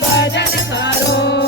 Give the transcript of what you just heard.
ભજન કરો.